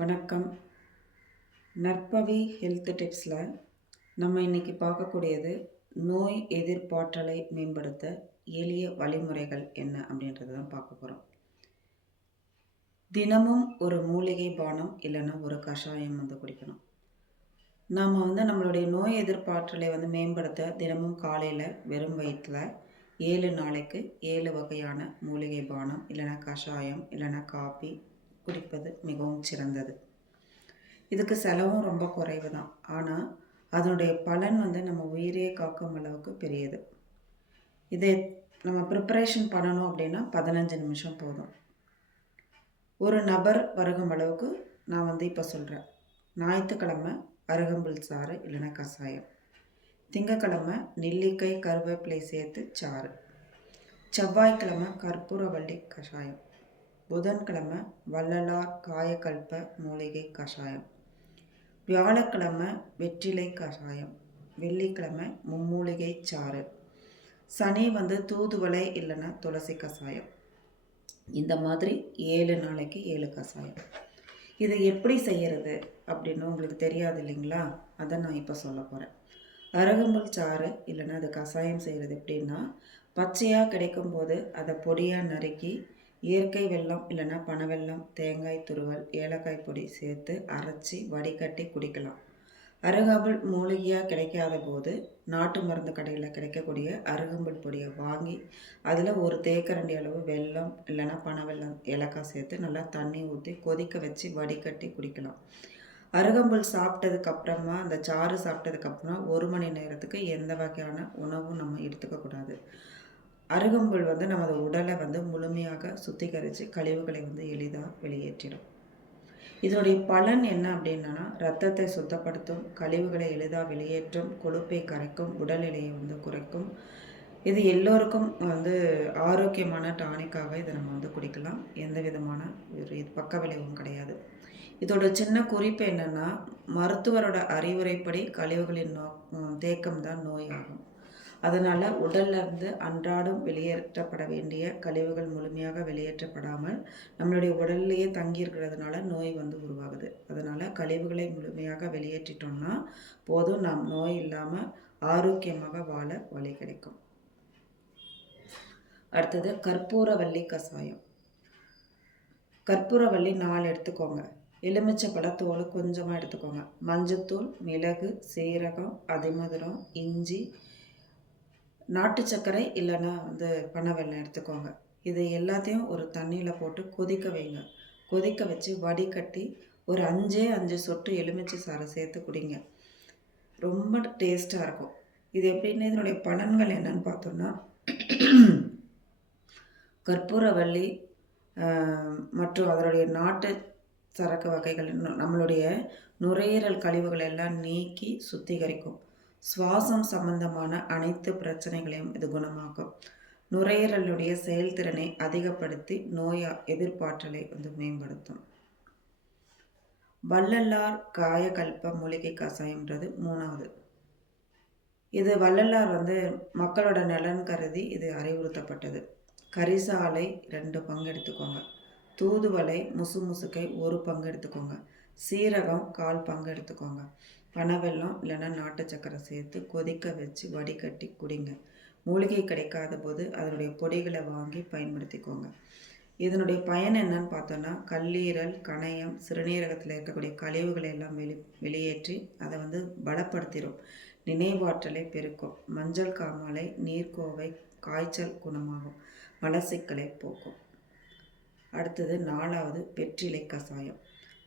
வணக்கம். நற்பவி ஹெல்த் டிப்ஸில் நம்ம இன்றைக்கி பார்க்கக்கூடியது நோய் எதிர்ப்பாற்றலை மேம்படுத்த எளிய வழிமுறைகள் என்ன அப்படின்றத தான் பார்க்க போகிறோம். தினமும் ஒரு மூலிகை பானம் இல்லைன்னா ஒரு கஷாயம் குடிக்கணும். நாம் நம்மளுடைய நோய் எதிர்ப்பாற்றலை மேம்படுத்த தினமும் காலையில் வெறும் வயிற்றில் 7 நாளைக்கு 7 வகையான மூலிகை பானம் இல்லைன்னா கஷாயம் இல்லைன்னா காபி குடிப்பது மிகவும் சிறந்தது. இதுக்கு செலவும் ரொம்ப குறைவு தான். ஆனால் அதனுடைய பலன் நம்ம உயிரையே காக்கும் அளவுக்கு பெரியது. இதை நம்ம ப்ரிப்பரேஷன் பண்ணணும் அப்படின்னா 15 நிமிஷம் போதும். ஒரு நபர் பருகும் அளவுக்கு நான் இப்போ சொல்கிறேன். ஞாயிற்றுக்கிழமை அருகம்புல் சாறு இல்லைன்னா கஷாயம், திங்கக்கிழமை நெல்லிக்காய் கருவேப்பிலை சேர்த்து சாறு, செவ்வாய்க்கிழமை கற்பூரவள்ளி கஷாயம், புதன்கிழமை வள்ளலார் காயக்கல்ப மூலிகை கஷாயம், வியாழக்கிழமை வெற்றிலை கஷாயம், வெள்ளிக்கிழமை மும்மூலிகை சாறு, சனி தூதுவளை இல்லைன்னா துளசி கஷாயம். இந்த மாதிரி 7 நாளைக்கு 7 கஷாயம். இதை எப்படி செய்கிறது அப்படின்னு உங்களுக்கு தெரியாது இல்லைங்களா? அதை நான் இப்போ சொல்ல போகிறேன். அருகம்புல் சாறு இல்லைன்னா அது கஷாயம் செய்கிறது எப்படின்னா, பச்சையாக கிடைக்கும்போது அதை பொடியாக நறுக்கி இயற்கை வெல்லம் இல்லைன்னா பனவெல்லம், தேங்காய் துருவல், ஏலக்காய் பொடி சேர்த்து அரைச்சி வடிகட்டி குடிக்கலாம். அருகம்புல் மூலிகையாக கிடைக்காத போது நாட்டு மருந்து கடையில் கிடைக்கக்கூடிய அருகம்புல் பொடியை வாங்கி அதில் ஒரு தேக்கரண்டி அளவு வெல்லம் இல்லைன்னா பனவெல்லம், ஏலக்காய் சேர்த்து நல்லா தண்ணி ஊற்றி கொதிக்க வச்சு வடிகட்டி குடிக்கலாம். அருகம்புல் சாப்பிட்டதுக்கப்புறமா அந்த சாறு சாப்பிட்டதுக்கப்புறமா 1 மணி நேரத்துக்கு எந்த வகையான உணவும் நம்ம எடுத்துக்கக்கூடாது. அருகம்புல் நமது உடலை முழுமையாக சுத்திகரித்து கழிவுகளை எளிதாக வெளியேற்றிடும். இதனுடைய பலன் என்ன அப்படின்னா, இரத்தத்தை சுத்தப்படுத்தும், கழிவுகளை எளிதாக வெளியேற்றும், கொழுப்பை கரைக்கும், உடல் எடையை குறைக்கும். இது எல்லோருக்கும் ஆரோக்கியமான டானிக்காக இதை நம்ம குடிக்கலாம். எந்த விதமான ஒரு பக்க விளைவும் கிடையாது. இதோட சின்ன குறிப்பு என்னென்னா, மருத்துவரோட அறிவுரைப்படி கழிவுகளின் தேக்கம் தான் நோய் ஆகும். அதனால் உடல்லிருந்து அன்றாடம் வெளியேற்றப்பட வேண்டிய கழிவுகள் முழுமையாக வெளியேற்றப்படாமல் நம்மளுடைய உடல்லையே தங்கியிருக்கிறதுனால நோய் உருவாகுது. அதனால் கழிவுகளை முழுமையாக வெளியேற்றிட்டோம்னா போதும், நாம் நோய் இல்லாமல் ஆரோக்கியமாக வாழ வழி கிடைக்கும். அடுத்தது கற்பூரவள்ளி கஷாயம். கற்பூரவள்ளி 4 எடுத்துக்கோங்க. எலுமிச்சை பழத்தோல் கொஞ்சமாக எடுத்துக்கோங்க. மஞ்சத்தூள், மிளகு, சீரகம், அதிமதுரம், இஞ்சி, நாட்டு சர்க்கரை இல்லைன்னா பனவெல்லம் எடுத்துக்கோங்க. இது எல்லாத்தையும் ஒரு தண்ணியில் போட்டு கொதிக்க வைங்க. கொதிக்க வச்சு வடிகட்டி ஒரு 5 சொட்டு எலுமிச்சை சாறை சேர்த்து குடிங்க. ரொம்ப டேஸ்ட்டாக இருக்கும். இது எப்படின்னு இதனுடைய பலன்கள் என்னன்னு பார்த்தோம்னா, கற்பூரவள்ளி மற்றும் அதனுடைய நாட்டு சரக்கு வகைகள் நம்மளுடைய நுரையீரல் கழிவுகள் எல்லாம் நீக்கி சுத்திகரிக்கும். சுவாசம் சம்பந்தமான அனைத்து பிரச்சனைகளையும் இது குணமாக்கும். நுரையீரலுடைய செயல்திறனை அதிகப்படுத்தி நோய் எதிர்ப்பாற்றலை மேம்படுத்தும். வள்ளலார் காயக்கல்ப மூலிகை கஷாயம்ன்றது 3வது. இது வள்ளலார் மக்களோட நலன் கருதி இது அறிவுறுத்தப்பட்டது. கரிசாலை 2 பங்கு எடுத்துக்கோங்க. தூதுவளை முசுமுசுக்கை 1 பங்கு எடுத்துக்கோங்க. சீரகம் 1/4 பங்கு எடுத்துக்கோங்க. பனவெல்லம் இல்லைன்னா நாட்டு சக்கரை சேர்த்து கொதிக்க வச்சு வடிகட்டி குடிங்க. மூலிகை கிடைக்காத போது அதனுடைய பொடிகளை வாங்கி பயன்படுத்திக்கோங்க. இதனுடைய பயன் என்னன்னு பார்த்தோன்னா, கல்லீரல், கணையம், சிறுநீரகத்தில் இருக்கக்கூடிய கழிவுகளை எல்லாம் வெளியேற்றி அதை பலப்படுத்திடும். நினைவாற்றலை பெருக்கும். மஞ்சள் காமாலை, நீர்க்கோவை, காய்ச்சல் குணமாகும். மலச்சிக்கலை போக்கும். அடுத்தது 4வது வெற்றிலை கஷாயம்.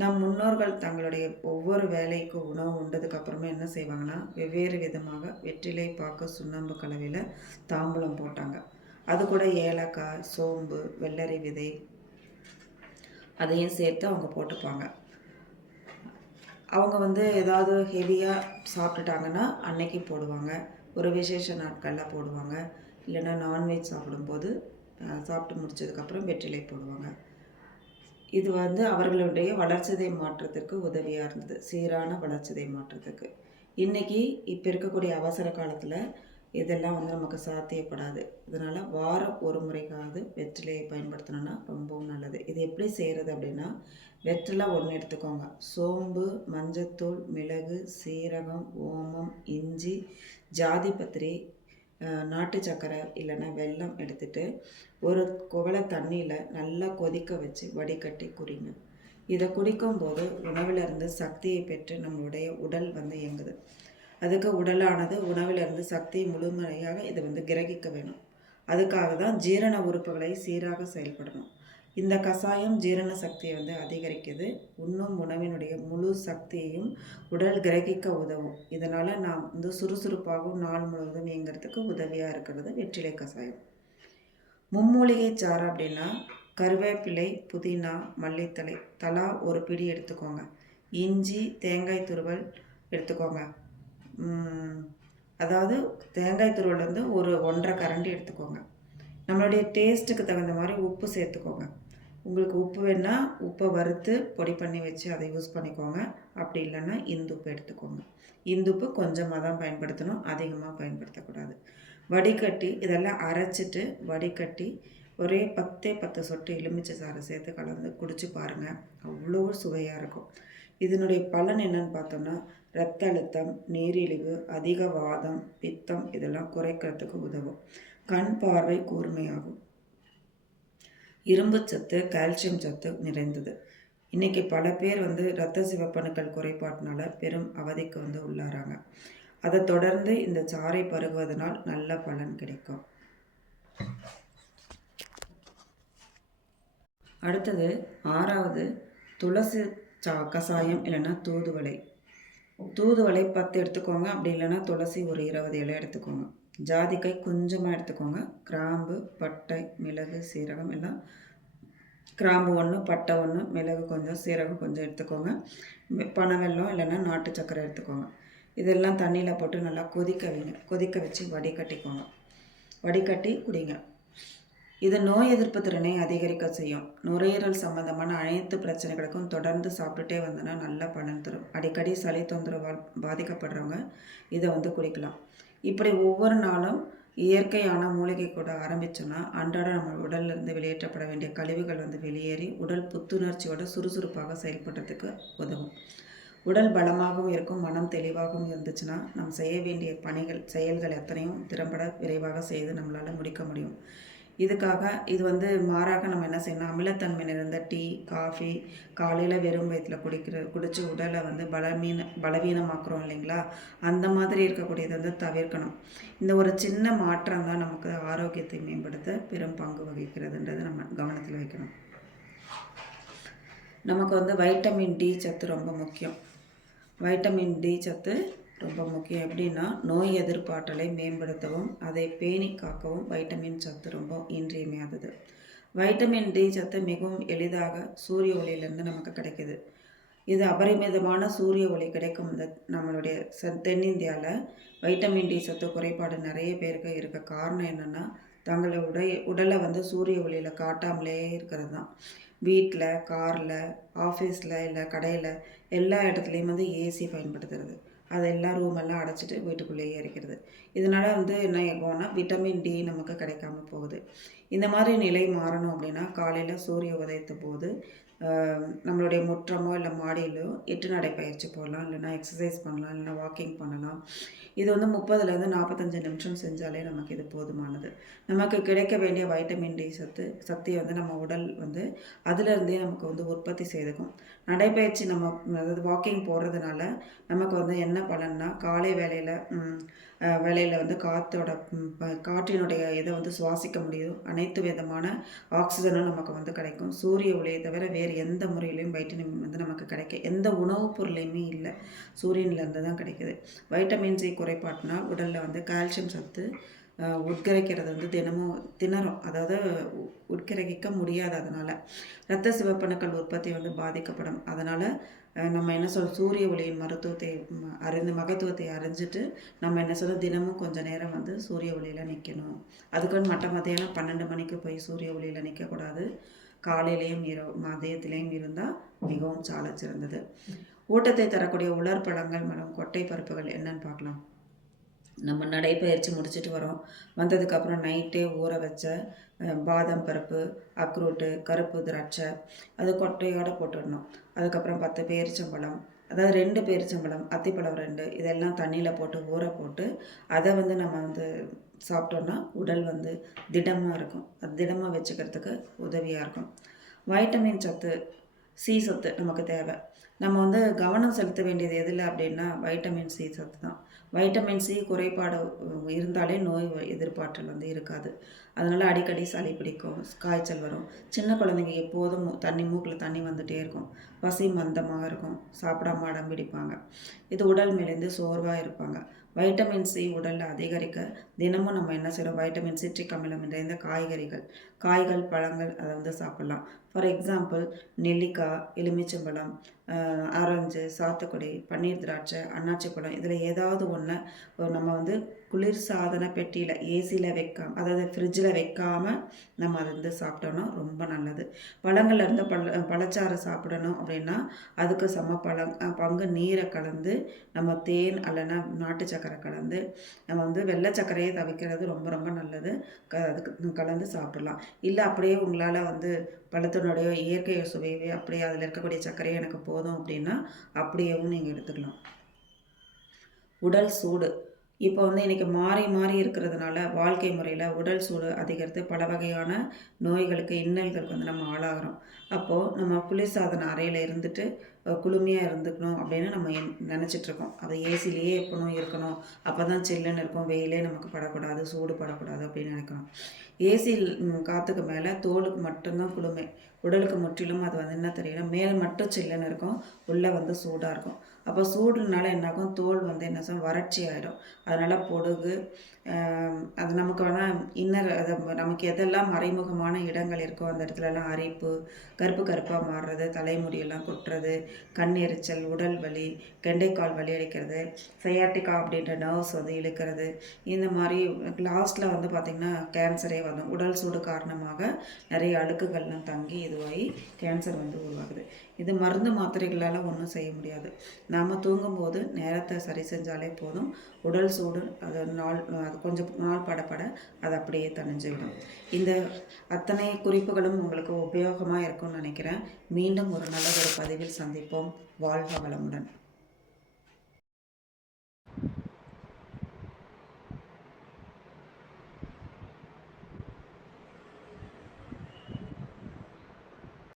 நம் முன்னோர்கள் தங்களுடைய ஒவ்வொரு வேலைக்கு உணவு உண்டதுக்கப்புறமா என்ன செய்வாங்கன்னா, வெவ்வேறு விதமாக வெற்றிலை பாக்கு சுண்ணாம்பு கலவையில் தாம்பூலம் போட்டாங்க. அது கூட ஏலக்காய், சோம்பு, வெள்ளரி விதை அதையும் சேர்த்து அவங்க போட்டுப்பாங்க. அவங்க ஏதாவது ஹெவியாக சாப்பிட்டுட்டாங்கன்னா அன்னைக்கு போடுவாங்க. ஒரு விசேஷ நாட்களில் போடுவாங்க. இல்லைன்னா நான்வெஜ் சாப்பிடும்போது சாப்பிட்டு முடிச்சதுக்கப்புறம் வெற்றிலை போடுவாங்க. இது அவர்களுடைய வளர்ச்சிதை மாற்றத்திற்கு உதவியாக இருந்தது. சீரான வளர்ச்சிதை மாற்றத்துக்கு. இன்றைக்கி இப்போ இருக்கக்கூடிய அவசர காலத்தில் இதெல்லாம் வந்து நமக்கு சாத்தியப்படாது. இதனால் வாரம் ஒரு முறைக்காவது வெற்றிலையை பயன்படுத்தினோன்னா ரொம்பவும் நல்லது. இது எப்படி செய்கிறது அப்படின்னா, வெற்றிலை 1 எடுத்துக்கோங்க. சோம்பு, மஞ்சத்தூள், மிளகு, சீரகம், ஓமம், இஞ்சி, ஜாதிபத்திரி, நாட்டு சர்க்கரை இல்லைன்னா வெல்லம் எடுத்துகிட்டு ஒரு குவளை தண்ணியில் நல்லா கொதிக்க வச்சு வடிகட்டி குடிங்க. இதை குடிக்கும்போது உணவிலிருந்து சக்தியை பெற்று நம்மளுடைய உடல் வந்து இயங்குது. அதுக்கு உடலானது உணவிலிருந்து சக்தியை முழுமையாக இதை வந்து கிரகிக்க வேணும். அதுக்காக தான் ஜீரண உறுப்புகளை சீராக செயல்படணும். இந்த கஷாயம் ஜீரண சக்தியை வந்து அதிகரிக்குது. உண்ணும் உணவினுடைய முழு சக்தியையும் உடல் கிரகிக்க உதவும். இதனால் நாம் வந்து சுறுசுறுப்பாகவும் நாள் முழுவதும் இயங்கிறதுக்கு உதவியாக இருக்கிறது வெற்றிலை கஷாயம். மும்மூலிகை சாறு அப்படின்னா கருவேப்பிலை, புதினா, மல்லித்தழை தலா ஒரு பிடி எடுத்துக்கோங்க. இஞ்சி, தேங்காய் துருவல் எடுத்துக்கோங்க. அதாவது தேங்காய் துருவல் வந்து ஒரு 1.5 கரண்டி எடுத்துக்கோங்க. நம்மளுடைய டேஸ்ட்டுக்கு தகுந்த மாதிரி உப்பு சேர்த்துக்கோங்க. உங்களுக்கு உப்பு வேணால் உப்பை வறுத்து பொடி பண்ணி வச்சு அதை யூஸ் பண்ணிக்கோங்க. அப்படி இல்லைன்னா இந்துப்பு எடுத்துக்கோங்க. இந்துப்பு கொஞ்சமாக தான் பயன்படுத்தணும், அதிகமாக பயன்படுத்தக்கூடாது. வடிகட்டி இதெல்லாம் அரைச்சிட்டு வடிகட்டி ஒரே 10 சொட்டு எலுமிச்சை சாறை சேர்த்து கலந்து குடிச்சு பாருங்கள். அவ்வளோ சுவையாக இருக்கும். இதனுடைய பலன் என்னன்னு பார்த்தோம்னா, இரத்த அழுத்தம், நீரிழிவு, அதிக வாதம், பித்தம் இதெல்லாம் குறைக்கிறதுக்கு உதவும். கண் பார்வை கூர்மையாகும். இரும்பு சத்து, கால்சியம் சத்து நிறைந்தது. இன்றைக்கி பல பேர் வந்து இரத்த சிவப்பணுக்கள் குறைபாட்டினால பெரும் அவதிக்கு வந்து உள்ளாராங்க. அதை தொடர்ந்து இந்த சாறை பருகுவதனால் நல்ல பலன் கிடைக்கும். அடுத்தது 6வது துளசி கஷாயம் இல்லைன்னா தூதுவளை. தூதுவளை 10 எடுத்துக்கோங்க. அப்படி இல்லைன்னா துளசி ஒரு 20 இலை எடுத்துக்கோங்க. ஜாதிக்காய் கொஞ்சமாக எடுத்துக்கோங்க. கிராம்பு, பட்டை, மிளகு, சீரகம் எல்லாம் கிராம்பு 1, பட்டை 1, மிளகு கொஞ்சம், சீரகம் கொஞ்சம் எடுத்துக்கோங்க. பனவெல்லம் இல்லைன்னா நாட்டு சர்க்கரை எடுத்துக்கோங்க. இதெல்லாம் தண்ணியில் போட்டு நல்லா கொதிக்க வைங்க. கொதிக்க வச்சு வடிகட்டிக்கோங்க. வடிகட்டி குடிங்க. இது நோய் எதிர்ப்பு திறனை அதிகரிக்க செய்யும். நுரையீரல் சம்பந்தமான அனைத்து பிரச்சனைகளுக்கும் தொடர்ந்து சாப்பிட்டுட்டே வந்தோன்னா நல்ல பலன் தரும். அடிக்கடி சளி தொந்தரவால் பாதிக்கப்படுறவங்க இதை வந்து குடிக்கலாம். இப்படி ஒவ்வொரு நாளும் இயற்கையான மூலிகை கூட ஆரம்பித்தோன்னா அன்றாட நம்ம உடல்லேருந்து வெளியேற்றப்பட வேண்டிய கழிவுகள் வந்து வெளியேறி உடல் புத்துணர்ச்சியோட சுறுசுறுப்பாக செயல்படுறதுக்கு உதவும். உடல் பலமாகவும் இருக்கும், மனம் தெளிவாகவும் இருந்துச்சுன்னா நம்ம செய்ய வேண்டிய செயல்கள் எத்தனையும் திறம்பட விரைவாக செய்து நம்மளால் முடிக்க முடியும். இதுக்காக இது வந்து மாறாக நம்ம என்ன செய்யணும், அமிலத்தன்மை நிறைந்த டீ, காஃபி காலையில் வெறும் வயிற்றில் குடித்து உடலை வந்து பலவீனமாக்குறோம் இல்லைங்களா, அந்த மாதிரி இருக்கக்கூடியதை வந்து தவிர்க்கணும். இந்த ஒரு சின்ன மாற்றம் தான் நமக்கு ஆரோக்கியத்தை மேம்படுத்த பெரும் பங்கு வகிக்கிறதுன்றதை நம்ம கவனத்தில் வைக்கணும். நமக்கு வந்து வைட்டமின் டி சத்து ரொம்ப முக்கியம். வைட்டமின் டி சத்து ரொம்ப முக்கியம். எப்படின்னா நோய் எதிர்ப்பாற்றலை மேம்படுத்தவும் அதை பேணி காக்கவும் வைட்டமின் சத்து ரொம்ப இன்றியமையாதது. வைட்டமின் டி சத்து மிகவும் எளிதாக சூரிய ஒளியிலேருந்து நமக்கு கிடைக்கிது. இது அபரிமிதமான சூரிய ஒளி கிடைக்கும் இந்த நம்மளுடைய தென்னிந்தியாவில் வைட்டமின் டி சத்து குறைபாடு நிறைய பேருக்கு இருக்க காரணம் என்னென்னா, தங்களுடைய உடலை வந்து சூரிய ஒளியில் காட்டாமலே இருக்கிறது தான். வீட்டில், காரில், ஆஃபீஸில் இல்லை கடையில் எல்லா இடத்துலையும் வந்து ஏசி பயன்படுத்துறது. அதை எல்லாம் ரூமெல்லாம் அடைச்சிட்டு வீட்டுக்குள்ளேயே இருக்கிறது. இதனால் வந்து என்ன ஆகும்னா விட்டமின் டி நமக்கு கிடைக்காம போகுது. இந்த மாதிரி நிலை மாறணும் அப்படின்னா காலையில் சூரிய உதயத்த போது நம்மளுடைய முற்றமோ இல்லை மாடியிலோ 8 நடைப்பயிற்சி போடலாம், இல்லைனா எக்ஸசைஸ் பண்ணலாம், இல்லைனா வாக்கிங் பண்ணலாம். இது வந்து 30லேருந்து 45 நிமிஷம் செஞ்சாலே நமக்கு இது போதுமானது. நமக்கு கிடைக்க வேண்டிய வைட்டமின் டி சக்தியை வந்து நம்ம உடல் வந்து அதிலிருந்தே நமக்கு வந்து உற்பத்தி செய்துக்கும். நடைப்பயிற்சி நம்ம அதாவது வாக்கிங் போடுறதுனால நமக்கு வந்து என்ன பலன்னா, காலை வேலையில் வந்து காற்றினுடைய இதை வந்து சுவாசிக்க முடியும். அனைத்து விதமான ஆக்சிஜனும் நமக்கு வந்து கிடைக்கும். சூரிய ஒளியை தவிர வேறு எந்த முறையிலையும் வைட்டமின் வந்து நமக்கு கிடைக்க எந்த உணவுப் பொருளையுமே இல்லை, சூரியன்லேருந்து தான் கிடைக்குது. வைட்டமின் சி குறைபாட்டினால் உடலில் வந்து கால்சியம் சத்து உட்கரிக்கிறது வந்து திணறும், அதாவது உட்கரிக்க முடியாது. அதனால் இரத்த சிவப்பணுக்கள் உற்பத்தி வந்து பாதிக்கப்படும். அதனால் நம்ம என்ன சூரிய ஒளியின் மகத்துவத்தை அறிஞ்சிட்டு நம்ம என்ன தினமும் கொஞ்சம் நேரம் வந்து சூரிய ஒளியில் நிற்கணும். அதுக்குன்னு மத்தியானம் 12 மணிக்கு போய் சூரிய ஒளியில் நிற்கக்கூடாது. காலையிலையும் மதியத்திலையும் இருந்தால் மிகவும் சால சிறந்தது. ஊட்டத்தை தரக்கூடிய உலர் பழங்கள் மற்றும் கொட்டை பருப்புகள் என்னன்னு பார்க்கலாம். நம்ம நடைப்பயிற்சி முடிச்சுட்டு வரோம். வந்ததுக்கப்புறம் நைட்டே ஊற வச்ச பாதாம் பருப்பு, அக்ரூட்டு, கருப்பு திராட்சை அது கொட்டையோடு போட்டுடணும். அதுக்கப்புறம் 10 பேரிச்சம்பழம், அதாவது 2 பேரிச்சம்பழம், அத்திப்பழம் 2 இதெல்லாம் தண்ணியில் போட்டு ஊற போட்டு அதை வந்து நம்ம வந்து சாப்பிட்டோன்னா உடல் வந்து திடமாக இருக்கும். அது திடமாக வச்சுக்கிறதுக்கு உதவியாக இருக்கும். வைட்டமின் சத்து, சி சத்து நமக்கு தேவை. நம்ம வந்து கவனம் செலுத்த வேண்டியது எதில் அப்படின்னா வைட்டமின் சி சத்து தான். வைட்டமின் சி குறைபாடு இருந்தாலே நோய் எதிர்ப்பாற்றல் வந்து இருக்காது. அதனால் அடிக்கடி சளி பிடிக்கும், காய்ச்சல் வரும். சின்ன குழந்தைங்க எப்போதும் மூக்கில் தண்ணி வந்துகிட்டே இருக்கும். பசி மந்தமாக இருக்கும், சாப்பிடாம அடம் பிடிப்பாங்க. இது உடல் மெலிந்து சோர்வாக இருப்பாங்க. வைட்டமின் சி உடலில் அதிகரிக்க தினமும் நம்ம என்ன செய்கிறோம், வைட்டமின் சிட்ரிக் அமிலம் நிறைந்த காய்கள், பழங்கள் அதை வந்து சாப்பிட்லாம். ஃபார் எக்ஸாம்பிள் நெல்லிக்காய், எலுமிச்சம்பழம், ஆரஞ்சு, சாத்துக்குடி, பன்னீர் திராட்சை, அன்னாச்சி பழம் இதில் ஏதாவது ஒன்று நம்ம வந்து குளிர் சாதன பெட்டியில் ஏசியில் அதாவது ஃப்ரிட்ஜில் வைக்காமல் நம்ம அதை வந்து சாப்பிட்டோன்னா ரொம்ப நல்லது. பழங்கள்ல இருந்து பழச்சாறு சாப்பிடணும் அப்படின்னா அதுக்கு பங்கு நீரை கலந்து நம்ம தேன் அல்லனா நாட்டு சர்க்கரை கலந்து நம்ம வந்து வெள்ளை சர்க்கரையை தவிர்க்கிறது ரொம்ப ரொம்ப நல்லது. அதுக்கு கலந்து சாப்பிடலாம். இல்லை அப்படியே உங்களால் வந்து பழத்தினுடைய இயற்கை சுவையவே அப்படியே அதில் இருக்கக்கூடிய சர்க்கரையே எனக்கு போதும் அப்படின்னா அப்படியேவும் நீங்கள் எடுத்துக்கலாம். உடல் சூடு இப்போ வந்து இன்றைக்கி மாறி மாறி இருக்கிறதுனால வாழ்க்கை முறையில் உடல் சூடு அதிகரித்து பல வகையான நோய்களுக்கு, இன்னல்களுக்கு வந்து நம்ம ஆளாகிறோம். அப்போது நம்ம குளிர்சாதன அறையில் இருந்துட்டு குளுமையாக இருந்துக்கணும் அப்படின்னு நம்ம நினச்சிட்ருக்கோம். அது ஏசிலேயே எப்பணும் இருக்கணும், அப்போ தான் சில்லுன்னு இருக்கும், வெயிலே நமக்கு படக்கூடாது, சூடு படக்கூடாது அப்படின்னு நினைக்கிறோம். ஏசி காற்றுக்கு மேலே தோலுக்கு மட்டும்தான் குளுமை. உடலுக்கு முற்றிலும் அது வந்து என்ன தெரியும்னா மேல் மட்டும் சில்லுன்னு இருக்கும், உள்ளே வந்து சூடாக இருக்கும். அப்போ சூடுனால என்னாகும், தோல் வந்து என்ன செய்யும், வறட்சி ஆகிடும். அதனால் பொடுகு, அது நமக்கு வேணால் அது நமக்கு எதெல்லாம் மறைமுகமான இடங்கள் இருக்கோ அந்த இடத்துலலாம் அரிப்பு, கருப்பாக மாறுறது, தலைமுடியெல்லாம் கொட்டுறது, கண் எரிச்சல், உடல் வலி, கெண்டைக்கால் வலி அடிக்கிறது, சயாட்டிக்கா அப்படின்ற நர்வ்ஸ் வந்து இழுக்கிறது, இந்த மாதிரி லாஸ்ட்டில் வந்து பார்த்திங்கன்னா கேன்சரே வரும். உடல் சூடு காரணமாக நிறைய அழுக்குகள்லாம் தங்கி இதுவாகி கேன்சர் வந்து உருவாகுது. இது மருந்து மாத்திரைகளால் ஒன்றும் செய்ய முடியாது. நாம் தூங்கும்போது நேரத்தை சரி செஞ்சாலே போதும். உடல் சூடு அது கொஞ்சம் நாள் படப்பட அது அப்படியே தணிஞ்சுவிடும். இந்த அத்தனை குறிப்புகளும் உங்களுக்கு உபயோகமாக இருக்கும்னு நினைக்கிறேன். மீண்டும் ஒரு நல்ல ஒரு பதிவில் சந்திப்போம். வாழ்க வளமுடன்.